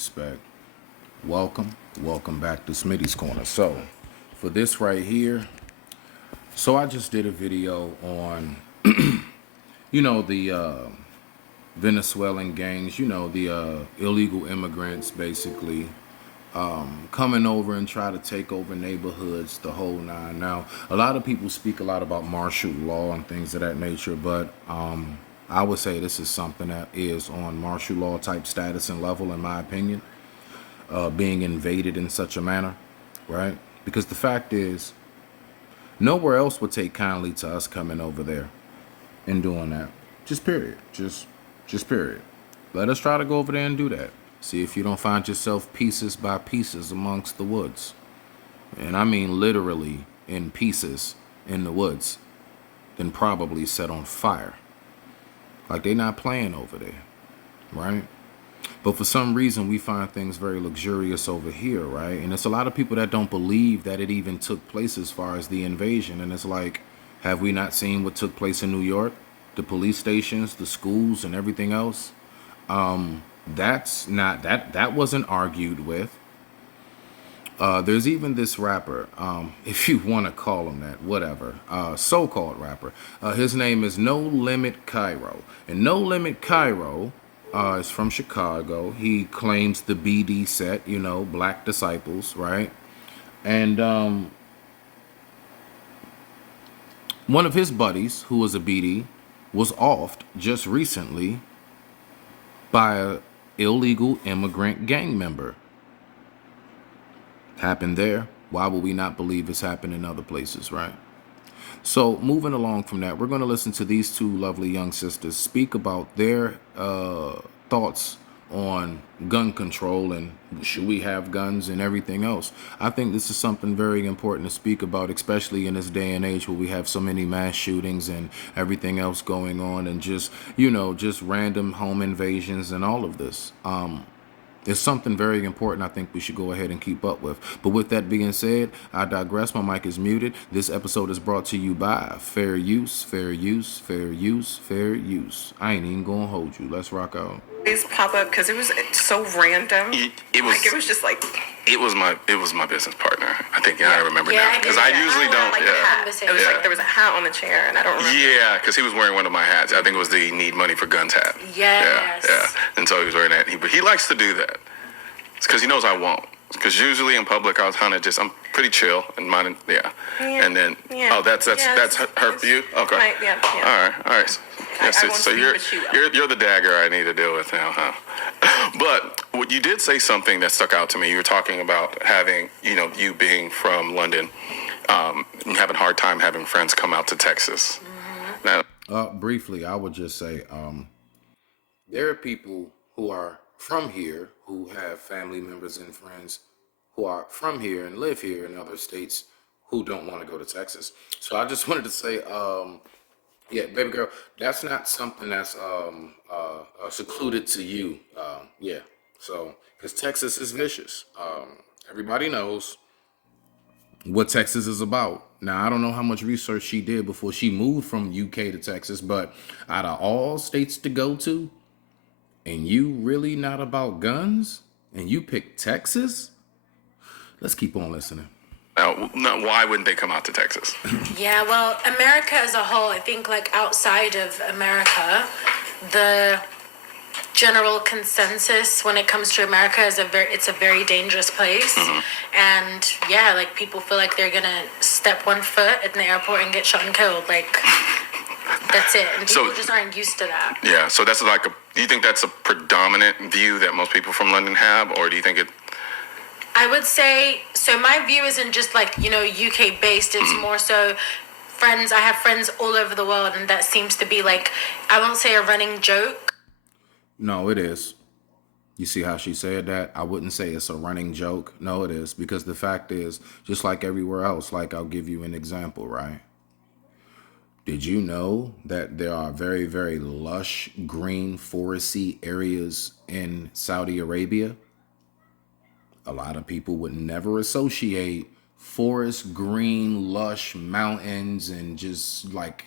respect. Welcome back to Smitty's Corner. So, for this right here, I just did a video on, the Venezuelan gangs, the illegal immigrants, basically, coming over and try to take over neighborhoods, the whole nine. Now, a lot of people speak a lot about martial law and things of that nature, but I would say this is something that is on martial law type status and level, in my opinion, being invaded in such a manner, right? Because the fact is, nowhere else would take kindly to us coming over there and doing that. Just period. Just period. Let us try to go over there and do that. See if you don't find yourself pieces by pieces amongst the woods. And I mean literally in pieces in the woods. Then probably set on fire. Like they not playing over there, right? But for some reason, we find things very luxurious over here, right? And it's a lot of people that don't believe that it even took place as far as the invasion. And it's like, have we not seen what took place in New York? The police stations, the schools, and everything else. That wasn't argued with. There's even this rapper, if you want to call him that, whatever, so-called rapper. His name is No Limit Cairo. And No Limit Cairo is from Chicago. He claims the BD set, Black Disciples, right? And one of his buddies, who was a BD, was offed just recently by an illegal immigrant gang member. Happened there. Why would we not believe it's happened in other places, right? So moving along from that, we're going to listen to these two lovely young sisters speak about their thoughts on gun control and should we have guns and everything else. I think this is something very important to speak about, especially in this day and age where we have so many mass shootings and everything else going on and just random home invasions and all of this. It's something very important I think we should go ahead and keep up with. But with that being said, I digress. My mic is muted. This episode is brought to you by Fair Use, Fair Use, Fair Use, Fair Use. I ain't even gonna hold you. Let's rock out. These pop up because it was so random. It was just like it was my business partner. I think I remember now because I usually don't. It was like there was a hat on the chair and I don't remember. Yeah, because he was wearing one of my hats. I think it was the Need Money for Guns hat. Yes. Yeah. And so he was wearing that. But he likes to do that. It's because he knows I won't. Because usually in public I'm pretty chill and mine. Yeah. And then that's her view. Okay. Right, yeah. All right. So you're the dagger I need to deal with now, huh? But what you did say something that stuck out to me. You were talking about having, you being from London, having a hard time having friends come out to Texas. Mm-hmm. Now, briefly, I would just say there are people who are from here who have family members and friends who are from here and live here in other states who don't want to go to Texas. So I just wanted to say, yeah, baby girl, that's not something that's secluded to you. So because Texas is vicious. Everybody knows what Texas is about. Now, I don't know how much research she did before she moved from UK to Texas, but out of all states to go to, and you really not about guns, and you pick Texas, let's keep on listening. Now, why wouldn't they come out to Texas? Yeah, well, America as a whole, I think like outside of America, the general consensus when it comes to America is it's a very dangerous place. Mm-hmm. And yeah, like people feel like they're gonna step one foot in the airport and get shot and killed. Like that's it. And people just aren't used to that. Yeah, so that's do you think that's a predominant view that most people from London have, or do you think it... I would say, so my view isn't just like, UK based, it's more so friends. I have friends all over the world, and that seems to be like, I won't say a running joke. No, it is. You see how she said that? I wouldn't say it's a running joke. No, it is. Because the fact is, just like everywhere else, like I'll give you an example, right? Did you know that there are very, very lush, green, foresty areas in Saudi Arabia? A lot of people would never associate forest, green, lush mountains and just like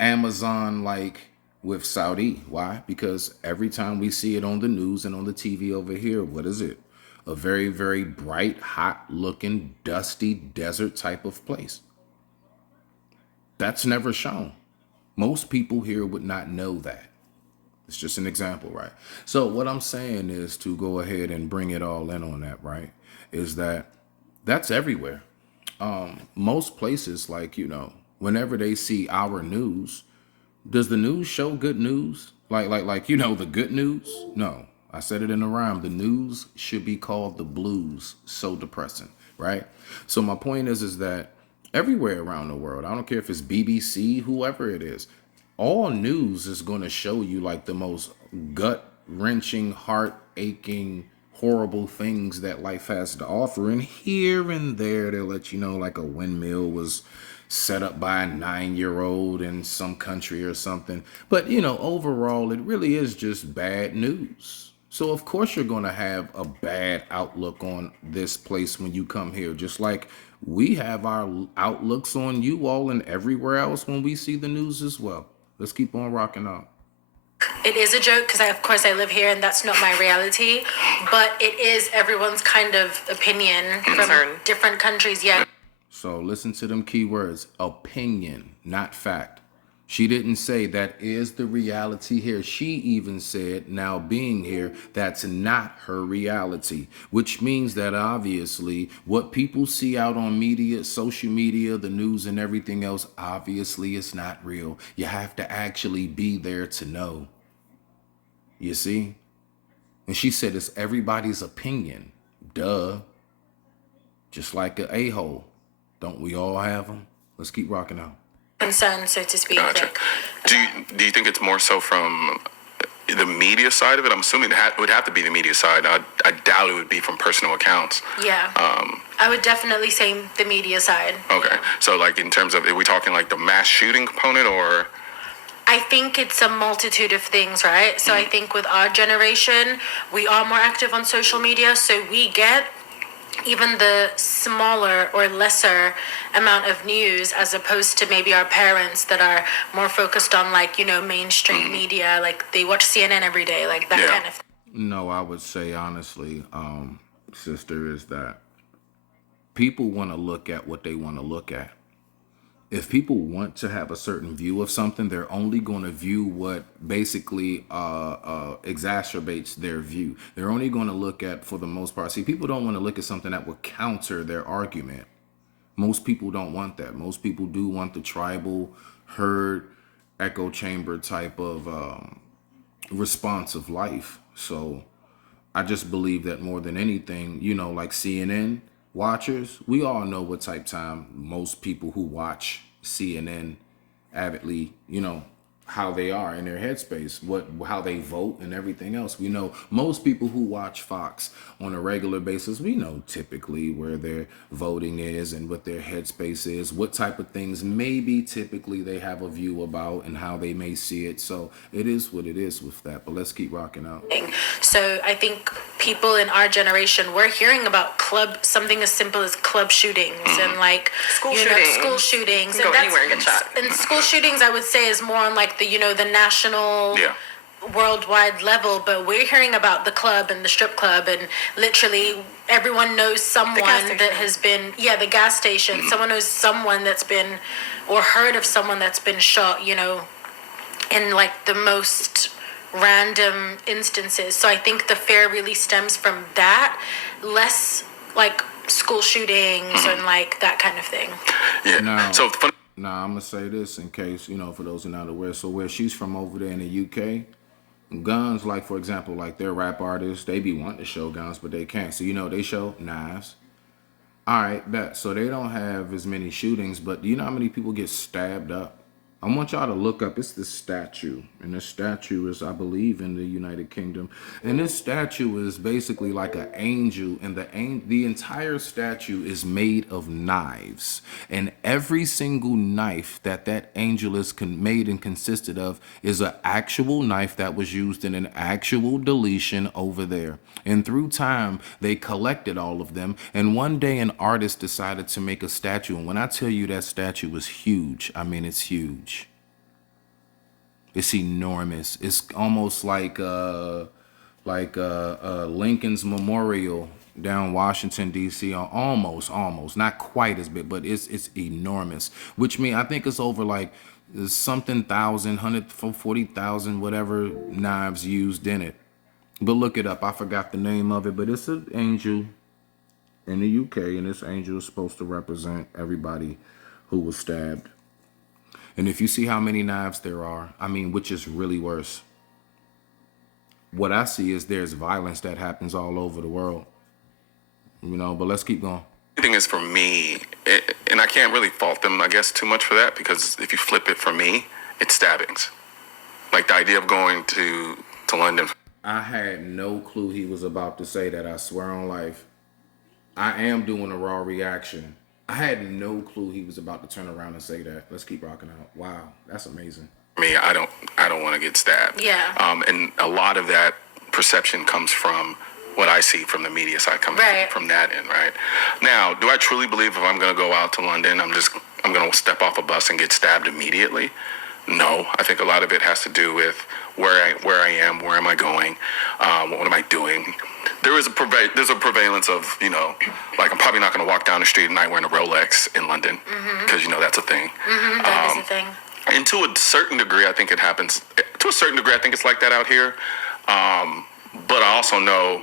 Amazon, like with Saudi. Why? Because every time we see it on the news and on the TV over here, what is it? A very, very bright, hot looking, dusty desert type of place. That's never shown. Most people here would not know that. It's just an example, right? So what I'm saying is, to go ahead and bring it all in on that, right, is that that's everywhere. Most places, like, whenever they see our news, does the news show good news? Like, the good news? No. I said it in a rhyme. The news should be called the blues. So depressing, right? So my point is that everywhere around the world, I don't care if it's BBC, whoever it is, all news is going to show you like the most gut wrenching, heart aching, horrible things that life has to offer. And here and there, they'll let you know like a windmill was set up by a 9-year-old in some country or something. But, overall, it really is just bad news. So, of course, you're going to have a bad outlook on this place when you come here, just like we have our outlooks on you all and everywhere else when we see the news as well. Let's keep on rocking out. It is a joke because, of course, I live here and that's not my reality, but it is everyone's kind of opinion from different countries. Yeah. So listen to them keywords: opinion, not fact. She didn't say that is the reality here. She even said, now being here, that's not her reality, which means that obviously what people see out on media, social media, the news and everything else, obviously it's not real. You have to actually be there to know. You see? And she said it's everybody's opinion. Duh. Just like an a-hole. Don't we all have them? Let's keep rocking out. Concern, so to speak. Gotcha. Do you think it's more so from the media side of it? I'm assuming it would have to be the media side. I doubt it would be from personal accounts. Yeah. I would definitely say the media side. Okay. So like in terms of, are we talking like the mass shooting component or? I think it's a multitude of things, right? So I think with our generation, we are more active on social media, so we get even the smaller or lesser amount of news as opposed to maybe our parents that are more focused on like, mainstream media, like they watch CNN every day, like that kind of thing. No, I would say honestly, sister, is that people want to look at what they want to look at. If people want to have a certain view of something, they're only going to view what basically exacerbates their view. They're only going to look at, for the most part, see, people don't want to look at something that will counter their argument. Most people don't want that. Most people do want the tribal, herd, echo chamber type of response of life. So I just believe that more than anything, like CNN watchers, we all know what type time most people who watch CNN avidly, how they are in their headspace, how they vote and everything else. We know most people who watch Fox on a regular basis, we know typically where their voting is and what their headspace is, what type of things maybe typically they have a view about and how they may see it. So it is what it is with that, but let's keep rocking out. So I think people in our generation, we're hearing about something as simple as club shootings and like school shootings. Go anywhere and get shot. And school shootings, I would say, is more on like the national, worldwide level. But we're hearing about the club and the strip club, and literally everyone knows someone that has been, the gas station. Someone knows someone that's been, or heard of someone that's been shot. In like the most random instances. So I think the fear really stems from that, less like school shootings and like that kind of thing. Yeah. Now I'm gonna say this in case, for those who are not aware. So where she's from over there in the UK, guns, like for example, like their rap artists, they be wanting to show guns, but they can't. So they show knives. All right, bet. So they don't have as many shootings, but do you know how many people get stabbed up? I want y'all to look up, it's this statue, and this statue is, I believe, in the United Kingdom, and this statue is basically like an angel, and the entire statue is made of knives, and every single knife that angel is made and consisted of is an actual knife that was used in an actual deletion over there, and through time, they collected all of them, and one day an artist decided to make a statue, and when I tell you that statue was huge, I mean it's huge. It's enormous. It's almost like Lincoln's Memorial down Washington D.C. Almost not quite as big, but it's enormous. Which means I think it's over like something thousand, 140,000, whatever knives used in it. But look it up. I forgot the name of it, but it's an angel in the UK, and this angel is supposed to represent everybody who was stabbed. And if you see how many knives there are, I mean, which is really worse. What I see is there's violence that happens all over the world. You know, but let's keep going. The thing is for me, and I can't really fault them, I guess, too much for that, because if you flip it for me, it's stabbings. Like the idea of going to London. I had no clue he was about to say that, I swear on life. I am doing a raw reaction. I had no clue he was about to turn around and say that. Let's keep rocking out. Wow, that's amazing. Me, I don't want to get stabbed. Yeah. And a lot of that perception comes from what I see from the media side, coming from that end, right? Now, do I truly believe if I'm going to go out to London, I'm going to step off a bus and get stabbed immediately? No, I think a lot of it has to do with where I am, where am I going, what am I doing? There's a prevalence of, you know, like I'm probably not going to walk down the street at night wearing a Rolex in London, because, you know, that's a thing. That is a thing. And to a certain degree, I think it happens. To a certain degree, I think it's like that out here. But I also know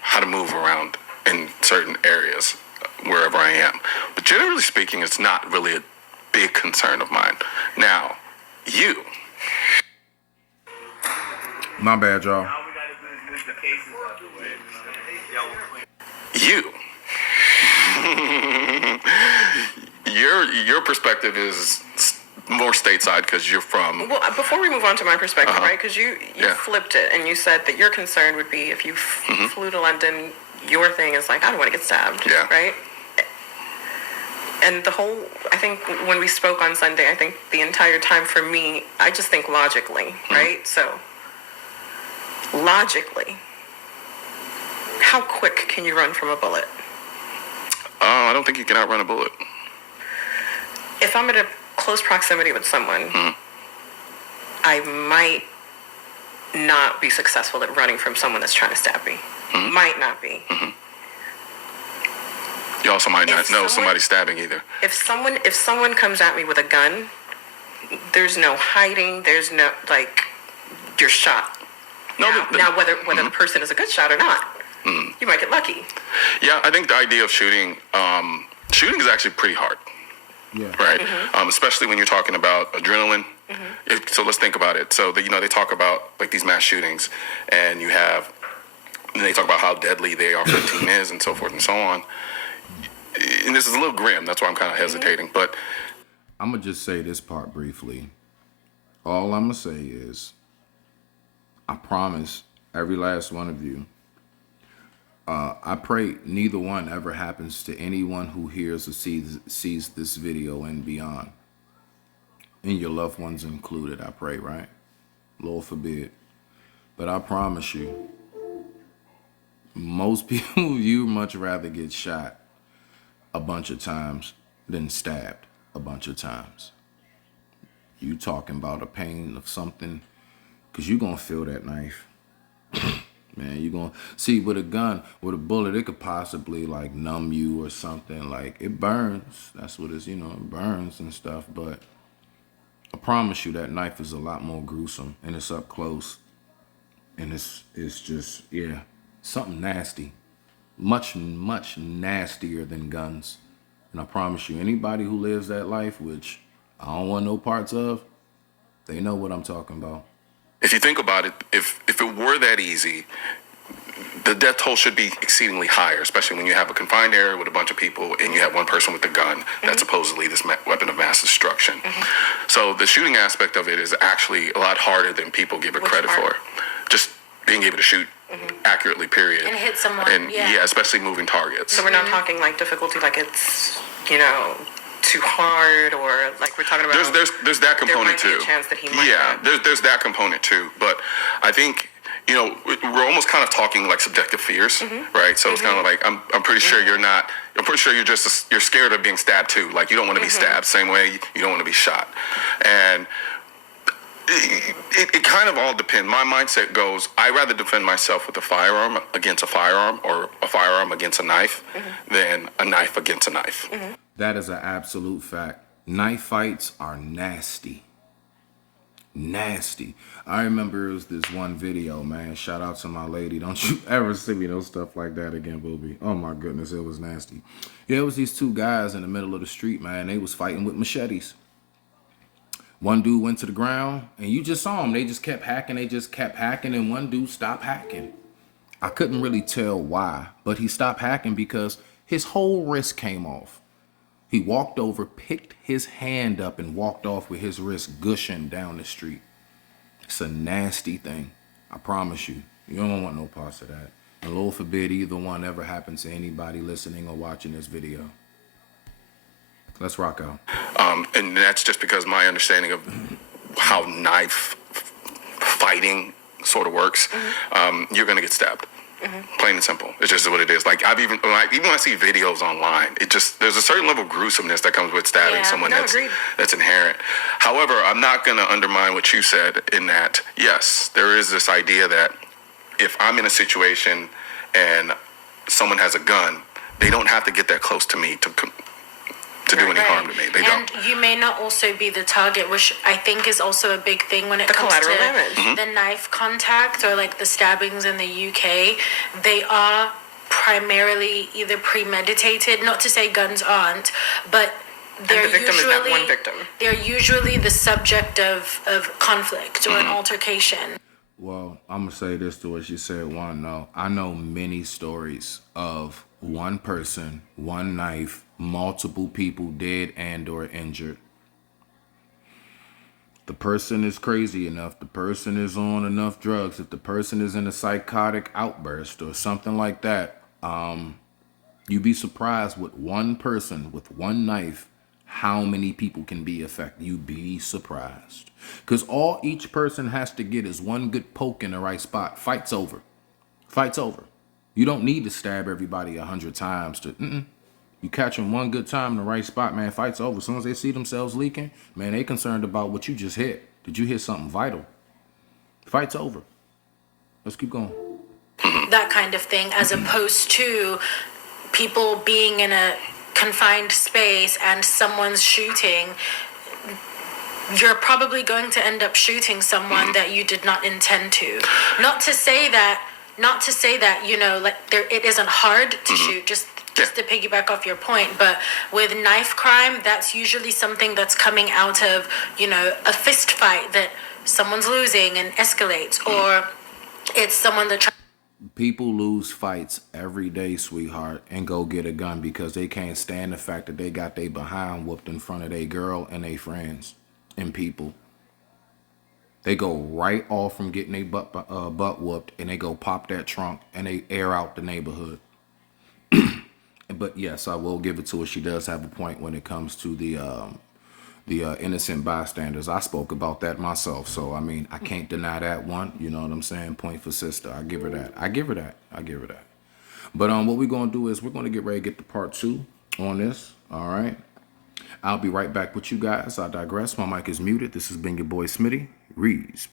how to move around in certain areas wherever I am. But generally speaking, it's not really a big concern of mine. Now, you. My bad, y'all. You. Your perspective is more stateside because you're from. Well, before we move on to my perspective, right? Because you Yeah. flipped it and you said that your concern would be if you flew to London, your thing is like, I don't want to get stabbed, Yeah. right? And I think when we spoke on Sunday, I think the entire time for me, I just think logically, right? So, logically, how quick can you run from a bullet? I don't think you can outrun a bullet. If I'm at a close proximity with someone, I might not be successful at running from someone that's trying to stab me. Might not be. You also might not If know someone- somebody's stabbing either. If someone comes at me with a gun, there's no hiding. There's no you're shot. No, Now whether the person is a good shot or not, you might get lucky. Yeah, I think the idea of shooting is actually pretty hard. Yeah. Right. Especially when you're talking about adrenaline. So let's think about it. So they talk about like these mass shootings, and they talk about how deadly the AR-15 is, and so forth and so on. And this is a little grim. That's why I'm kind of hesitating. But I'm going to just say this part briefly. All I'm going to say is, I promise every last one of you, I pray neither one ever happens to anyone who hears or sees this video and beyond. And your loved ones included, I pray, right? Lord forbid. But I promise you, most people, you much rather get shot a bunch of times than stabbed a bunch of times. You talking about a pain of something, because you're going to feel that knife. Man, you're going to see with a gun, with a bullet, it could possibly like numb you or something. Like it burns. That's what it's, it burns and stuff. But I promise you that knife is a lot more gruesome, and it's up close. And it's just, yeah, something nasty. Much, much nastier than guns. And I promise you, anybody who lives that life, which I don't want no parts of, they know what I'm talking about. if you think about it, if it were that easy, the death toll should be exceedingly higher, especially when you have a confined area with a bunch of people and you have one person with a gun that's supposedly this weapon of mass destruction. So the shooting aspect of it is actually a lot harder than people give it credit for. Just being able to shoot accurately, period. And hit someone, And especially moving targets. So we're not talking like difficulty, like it's too hard, or like we're talking about. There's that component there might too. Be a chance that he might. Yeah, there's that component too. But I think we're almost kind of talking like subjective fears, right? So it's kind of like I'm pretty sure you're not. I'm pretty sure you're scared of being stabbed too. Like you don't want to be stabbed, same way you don't want to be shot. And it kind of all depends. My mindset goes, I'd rather defend myself with a firearm against a firearm, or a firearm against a knife, than a knife against a knife. That is an absolute fact. Knife fights are nasty. Nasty. I remember it was this one video, man. Shout out to my lady. Don't you ever send me no stuff like that again, booby. Oh my goodness, it was nasty. Yeah, it was these two guys in the middle of the street, man. They was fighting with machetes. One dude went to the ground, and you just saw them. They just kept hacking. And one dude stopped hacking. I couldn't really tell why, but he stopped hacking because his whole wrist came off. He walked over, picked his hand up, and walked off with his wrist gushing down the street. It's a nasty thing. I promise you. You don't want no parts of that. And Lord forbid either one ever happens to anybody listening or watching this video. Let's rock out. And that's just because my understanding of how knife fighting sort of works. You're going to get stabbed. Plain and simple. It's just what it is. Like, even when I see videos online, there's a certain level of gruesomeness that comes with stabbing someone that's inherent. However, I'm not going to undermine what you said in that, yes, there is this idea that if I'm in a situation and someone has a gun, they don't have to get that close to me to do any harm to me. They don't. And you may not also be the target, which I think is also a big thing when it comes to the knife contact or like the stabbings in the UK. They are primarily either premeditated, not to say guns aren't, but they're usually the subject of conflict or an altercation. Well, I'm going to say this to what you said, Juan. No, I know many stories of one person, one knife, multiple people dead and or injured. The person is crazy enough, the person is on enough drugs, if the person is in a psychotic outburst or something like that, you'd be surprised with one person with one knife how many people can be affected. You'd be surprised. Because all each person has to get is one good poke in the right spot. Fight's over. Fight's over. You don't need to stab everybody 100 times to... You catch them one good time in the right spot, man, fight's over. As soon as they see themselves leaking, man, they concerned about what you just hit. Did you hit something vital? Fight's over. Let's keep going. That kind of thing, as opposed to people being in a confined space and someone's shooting. You're probably going to end up shooting someone that you did not intend to. Not to say that, you know, like it isn't hard to shoot, just to piggyback off your point, but with knife crime, that's usually something that's coming out of, you know, a fist fight that someone's losing and escalates, or it's someone that people lose fights every day, sweetheart, and go get a gun because they can't stand the fact that they got their behind whooped in front of their girl and their friends and people. They go right off from getting their butt whooped, and they go pop that trunk and they air out the neighborhood. But yes, I will give it to her. She does have a point when it comes to the innocent bystanders. I spoke about that myself. So, I mean, I can't deny that one. You know what I'm saying? Point for sister. I give her that. But what we're going to do is we're going to get ready to get to part 2 on this. All right. I'll be right back with you guys. I digress. My mic is muted. This has been your boy Smitty. Reeves.